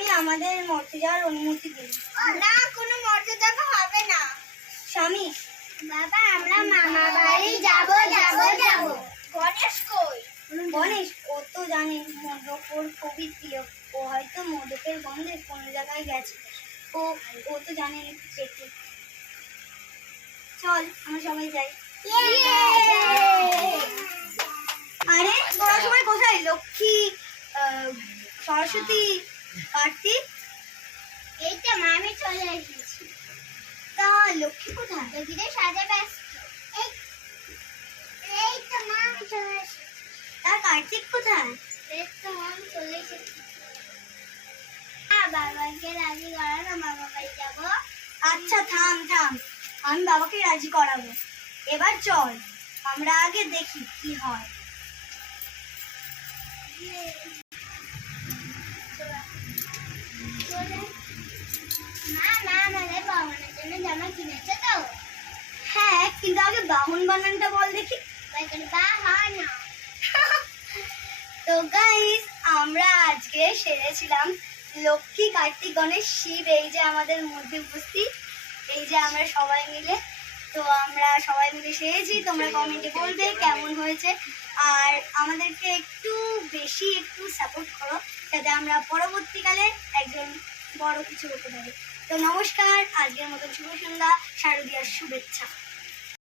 স্বামী আমাদের মরতে যাওয়ার অনুমতি দিন। না, কোনো মরতে যাওয়া হবে না। স্বামী বাবা, আমরা মামা বাড়ি যাব। গণেশ কই? গণেশ ও তো জানে মোদক ওর খুবই প্রিয়। ও হয়তো মোদকের গন্ধে কোনো জায়গায় গেছে। ও ও তো জানে পেটে। চল আমরা সবাই যাই। আরে তোরা সবাই কোথায়? লক্ষ্মী, সরস্বতী, কার্তিক? এই তো মা, আমি চলে এসেছি। তা লক্ষ্মী কোথায়? লক্ষ্মীদের সাথে ব্যস্ত। এই তো মা, আমি চলে এসেছি। তা কার্তিক কোথায়? এই তো মা, আমি চলে এসেছি। বাবাকে রাজি করানো, মামা বাড়ি যাবো। আচ্ছা থাম থাম, আমি বাবাকে রাজি করাবো। এবার চল আমরা আগে দেখি কি হয়। মা, আমাদের বাবানের জন্য জামা কিনেছে তো? হ্যাঁ, কিন্তু আগে বাহন বানানটা বল দেখি। বাহানা। তো গাইস, আমরা আজকে সেরেছিলাম লক্ষ্মী, কার্তিক, গণেশ, শিব এই যে আমাদের মধ্যে উপস্থিত, এই যে আমরা সবাই মিলে। তো আমরা সবাই মিলে সেরেছি। তোমরা কমেন্টে বলবে কেমন হয়েছে, আর আমাদেরকে একটু বেশি একটু সাপোর্ট করো যাতে আমরা পরবর্তীকালে একজন বড় কিছু হতে পারি। তো নমস্কার, আজকের মতন শুভ সন্ধ্যা, শারদীয়ার শুভেচ্ছা।